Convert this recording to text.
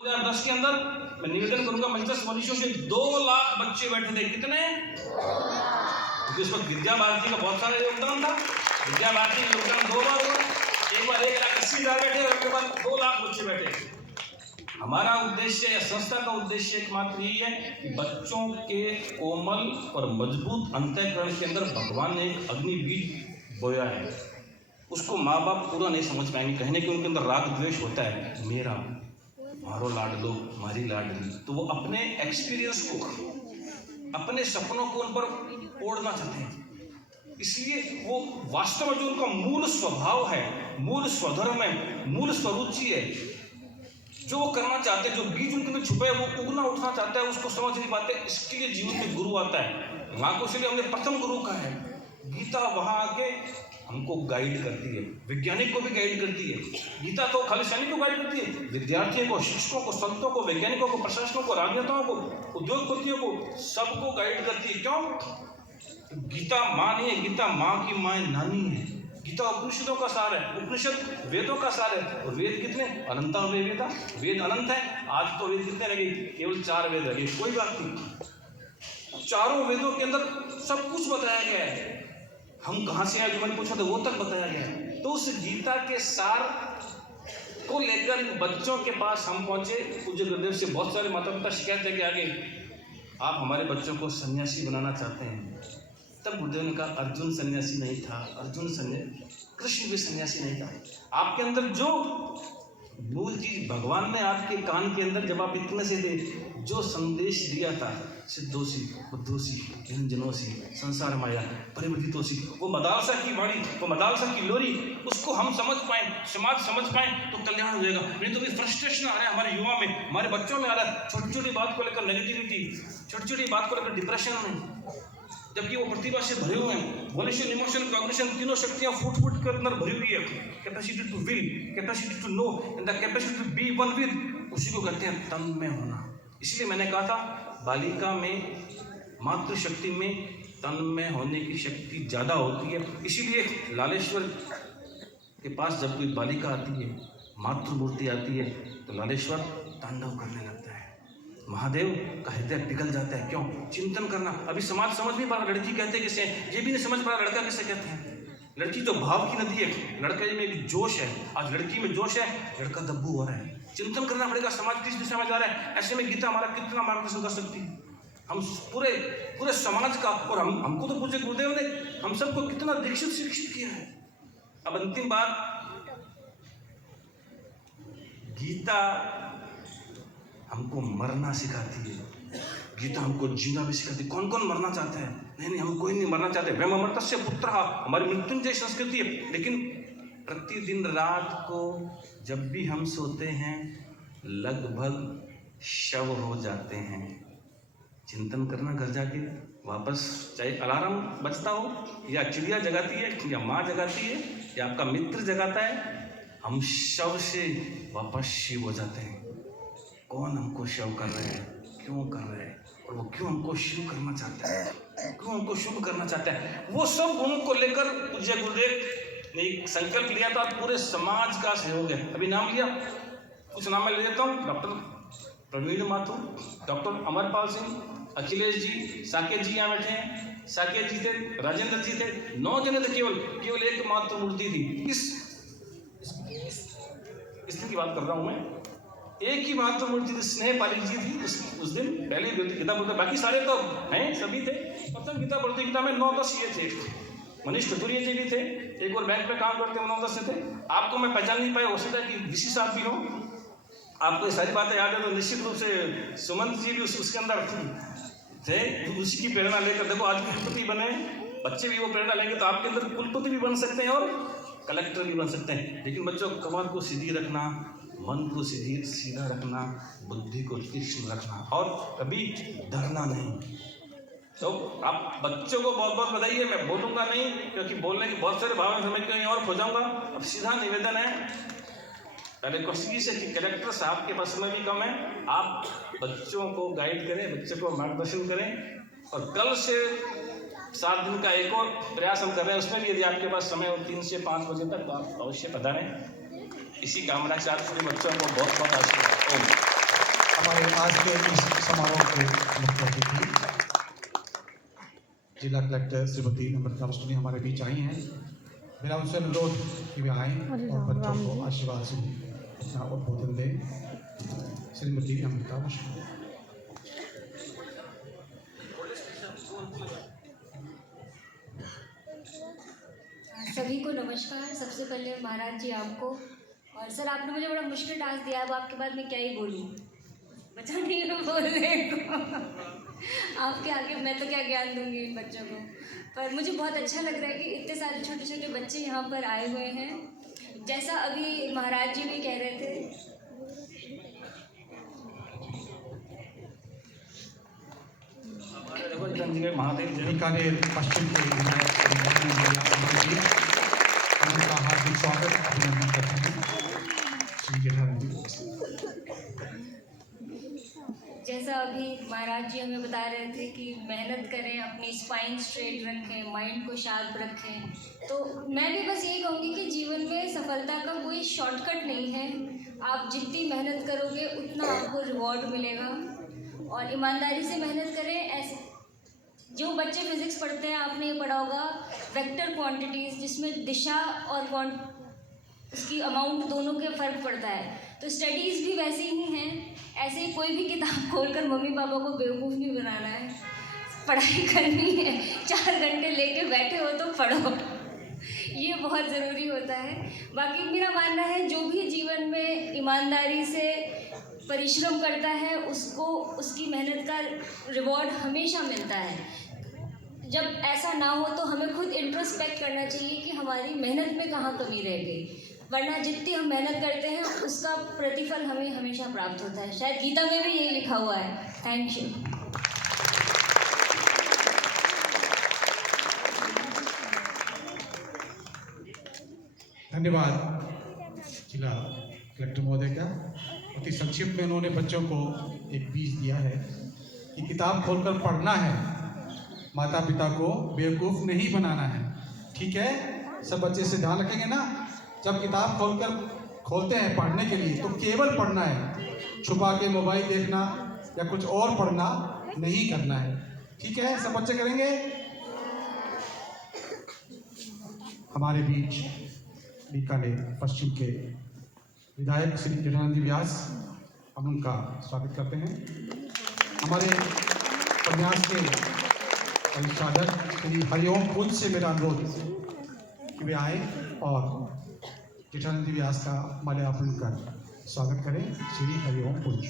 2010 के अंदर मैं निवेदन करूंगा मंचस्थ मनुष्यों से 2 लाख बच्चे बैठे थे। कितने? क्योंकि उस वक्त विद्या भारती का बहुत सारा योगदान था। विद्या भारती का योगदान 2 बार हुआ। एक बार 1,80,000 बैठे और उसके बाद 2 लाख बच्चे बैठे। हमारा उद्देश्य या संस्था का उद्देश्य एकमात्र यही है कि बच्चों के कोमल और मजबूत अंतःकरण के अंदर भगवान ने अग्नि बीज बोया है। उसको माँ बाप पूरा नहीं समझ पाएंगे, कहने के उनके अंदर राग द्वेष होता है, मेरा मारो लाडलो मारी लाडली, तो वो अपने एक्सपीरियंस को, अपने सपनों को उन पर ओढ़ना चाहते हैं। इसलिए वो वास्तव में जो उनका मूल स्वभाव है, मूल स्वधर्म है, मूल स्वरुचि है, जो वो करना चाहते हैं, जो बीज उनके अंदर छुपे है, वो उगना उठना चाहता है, उसको समझ नहीं पाते। इसके लिए जीवन में गुरु आता है। माँ को इसलिए हमने प्रथम गुरु कहा है। गीता वहाँ आके हमको गाइड करती है, वैज्ञानिक को भी गाइड करती है। गीता तो खाली सैनिक को गाइड करती है, विद्यार्थियों को, शिक्षकों को, संतों को, वैज्ञानिकों को, प्रशासकों को, राजनेताओं को, उद्योगपतियों को, सबको गाइड करती है। क्यों? गीता माँ नहीं है, गीता माँ की माँ नानी है। गीता उपनिषदों का सार है, उपनिषद वेदों का सार है। और वेद कितने? अनंता वेदा, वेद अनंत है। आज तो वेद कितने रह गए? केवल 4 वेद रह गए। कोई बात नहीं, चारों वेदों के अंदर सब कुछ बताया गया है। हम कहाँ से आए जो मैंने पूछा था वो तक बताया गया है। तो उस गीता के सार को लेकर बच्चों के पास हम पहुँचे। पूज्य गुरुदेव से बहुत सारे माता पिता शिकायत लेके आ गए, आप हमारे बच्चों को सन्यासी बनाना चाहते हैं। तब गुरुदेव ने कहा, अर्जुन सन्यासी नहीं था, कृष्ण भी सन्यासी नहीं था। आपके अंदर जो मूल चीज भगवान ने आपके कान के अंदर जब आप इतने से थे, जो संदेश दिया था, सिद्धोसी बुद्धोसी जनोसी संसार माया परिवर्तितोसी, वो मदालसा की वाणी, वो मदालसा की लोरी, उसको हम समझ पाएं, समाज समझ पाएं तो कल्याण हो जाएगा। नहीं तो भी फ्रस्ट्रेशन आ रहा है हमारे युवा में, हमारे बच्चों में आ रहा है। छोटी छोटी बात को लेकर नेगेटिविटी, छोटी छोटी बात को लेकर डिप्रेशन में, जबकि वो प्रतिभा से भरे हुए हैं। वोल्यूशन, इमोशन, कॉग्निशन, तीनों शक्तियां फूट फूट कर अंदर भरी हुई है। Capacity to will, capacity to know and the capacity to be one with, उसी को कहते हैं तन में होना। इसलिए मैंने कहा था, बालिका में, मातृशक्ति में तन में होने की शक्ति ज़्यादा होती है। इसीलिए लालेश्वर के पास जब कोई बालिका आती है, मातृमूर्ति आती है, तो लालेश्वर तांडव करने लगता है। महादेव का हृदय पिघल जाता है। क्यों? चिंतन करना। अभी समाज समझ नहीं पा रहा लड़की कहते किसे, ये भी नहीं समझ पा रहा लड़का किसे कहते हैं। लड़की तो भाव की नदी है, लड़के में एक जोश है। आज लड़की में जोश है, लड़का दब्बू हो रहा है। चिंतन करना पड़ेगा, समाज किस दिशा में जा रहा है। ऐसे में गीता हमारा कितना मार्गदर्शन कर सकती है। हम पूरे समाज का, और हमको तो पूज्य गुरुदेव ने हम सबको कितना दीक्षित शिक्षित किया है। अब अंतिम बात, गीता हमको मरना सिखाती है, गीता हमको जीना भी सिखाती है। कौन कौन मरना चाहता है? नहीं, हम कोई नहीं मरना चाहते। वह अमृतस्य पुत्र, हमारी मृत्युंजय संस्कृति है। लेकिन प्रतिदिन रात को जब भी हम सोते हैं, लगभग शव हो जाते हैं। चिंतन करना घर जाके वापस, चाहे अलार्म बजता हो, या चिड़िया जगाती है, या माँ जगाती है, या आपका मित्र जगाता है, हम शव से वापस शिव हो जाते हैं। कौन हमको शव कर रहे हैं, क्यों कर रहे हैं, और वो क्यों हमको शिव करना चाहता है, क्यों हमको शुभ करना चाहता है। वो सब गुणों को लेकर पूज्य गुरुदेव ने एक संकल्प लिया था। पूरे समाज का सहयोग है। अभी नाम लिया, कुछ नाम मैं ले लेता हूँ। डॉक्टर प्रवीण माथुर, डॉक्टर अमरपाल सिंह, अखिलेश जी, साकेत जी यहाँ बैठे हैं, साकेत जी थे, राजेंद्र जी थे, 9 जने थे। केवल एक मात्र मूर्ति थी। इस दिन की बात कर रहा हूँ मैं। एक ही मात्र मूर्ति थी, स्नेह पालिक जी थी। उस दिन पहले गीता बोलते, बाकी सारे तो हैं, सभी थे। प्रथम गीता बोलते, गीता में 9-10 ये थे। मनीष कटुरिया जी भी थे, एक और बैंक में काम करते, 9-10 से थे। आपको मैं पहचान नहीं पाया, हो सकता है कि विशी साहब भी हो, आपको ये सारी बातें याद है तो निश्चित रूप से सुमंत जी भी उसके अंदर थे। उसी की प्रेरणा लेकर देखो आज कुलपति बने, बच्चे भी वो प्रेरणा लेंगे तो आपके अंदर कुलपति भी बन सकते हैं और कलेक्टर भी बन सकते हैं। लेकिन बच्चों, कमर को सीधी रखना, मन को सीधा रखना, बुद्धि को तीक्ष्ण रखना, और कभी डरना नहीं। तो आप बच्चों को बहुत बहुत बधाई है। मैं बोलूँगा नहीं, क्योंकि बोलने के बहुत सारे भाव हैं, मैं कहीं और खो जाऊँगा। अब सीधा निवेदन है, पहले कोशिश से कि कलेक्टर साहब के पास समय भी कम है, आप बच्चों को गाइड करें, बच्चों को मार्गदर्शन करें। और कल से 7 दिन का एक और प्रयास हम कर रहे हैं, उसमें भी यदि आपके पास समय हो 3 से 5 बजे तक, तो आप अवश्य पधारें। इसी कामना के साथ सभी बच्चों को बहुत बहुत आशीर्वाद। ओम। हमारे आज के इस समारोह के मुख्य अतिथि जिला कलेक्टर श्रीमती नम्रता अवस्थी हमारे बीच आई हैं। मेरा उनसे अनुरोध कि वे आएँ और बच्चों को आशीर्वाद से अपना उद्बोधन दें। श्रीमती नम्रता अवस्थी। सभी को नमस्कार। सबसे पहले महाराज जी आपको, और सर आपने मुझे बड़ा मुश्किल टास्क दिया। अब आपके बाद मैं क्या ही बोलूँ, बचा नहीं है बोलने को। आपके आगे मैं तो क्या ज्ञान दूंगी इन बच्चों को। पर मुझे बहुत अच्छा लग रहा है कि इतने सारे छोटे छोटे बच्चे यहाँ पर आए हुए हैं। जैसा अभी महाराज जी भी कह रहे थे, महादेव बीकानेर पश्चिम के उनका हार्दिक स्वागत अभिनंदन करते हैं। श्री जेठालाल जी। जैसा अभी महाराज जी हमें बता रहे थे कि मेहनत करें, अपनी स्पाइन स्ट्रेट रखें, माइंड को शार्प रखें, तो मैं भी बस यही कहूँगी कि जीवन में सफलता का कोई शॉर्टकट नहीं है। आप जितनी मेहनत करोगे उतना आपको रिवॉर्ड मिलेगा, और ईमानदारी से मेहनत करें। ऐसे जो बच्चे फिजिक्स पढ़ते हैं, आपने ये पढ़ा होगा वेक्टर क्वांटिटीज़, जिसमें दिशा और उसकी अमाउंट दोनों के फ़र्क पड़ता है। तो स्टडीज़ भी वैसी ही हैं। ऐसे ही कोई भी किताब खोलकर मम्मी पापा को बेवकूफ़ नहीं बनाना है। पढ़ाई करनी है, 4 घंटे लेके बैठे हो तो पढ़ो, ये बहुत ज़रूरी होता है। बाकी मेरा मानना है जो भी जीवन में ईमानदारी से परिश्रम करता है उसको उसकी मेहनत का रिवॉर्ड हमेशा मिलता है। जब ऐसा ना हो तो हमें खुद इंट्रोस्पेक्ट करना चाहिए कि हमारी मेहनत में कहाँ कमी रह गई, वरना जितनी हम मेहनत करते हैं उसका प्रतिफल हमें हमेशा प्राप्त होता है। शायद गीता में भी यही लिखा हुआ है। Thank you. धन्यवाद जिला कलेक्टर महोदय का। अति संक्षिप्त में उन्होंने बच्चों को एक बीज दिया है कि किताब खोलकर पढ़ना है, माता पिता को बेवकूफ़ नहीं बनाना है। ठीक है, सब बच्चे से ध्यान रखेंगे ना। जब किताब खोलते हैं पढ़ने के लिए तो केवल पढ़ना है, छुपा के मोबाइल देखना या कुछ और पढ़ना नहीं करना है। ठीक है, सब बच्चे करेंगे। हमारे बीच बीकानेर पश्चिम के विधायक श्री जेठालाल जी व्यास, हम उनका स्वागत करते हैं। हमारे प्रयास के संचालक श्री हरिओम पुंज से मेरा अनुरोध कि वे आए और जेठालाल जी व्यास का माल्यार्पण कर स्वागत करें। श्री हरिओम पुंज।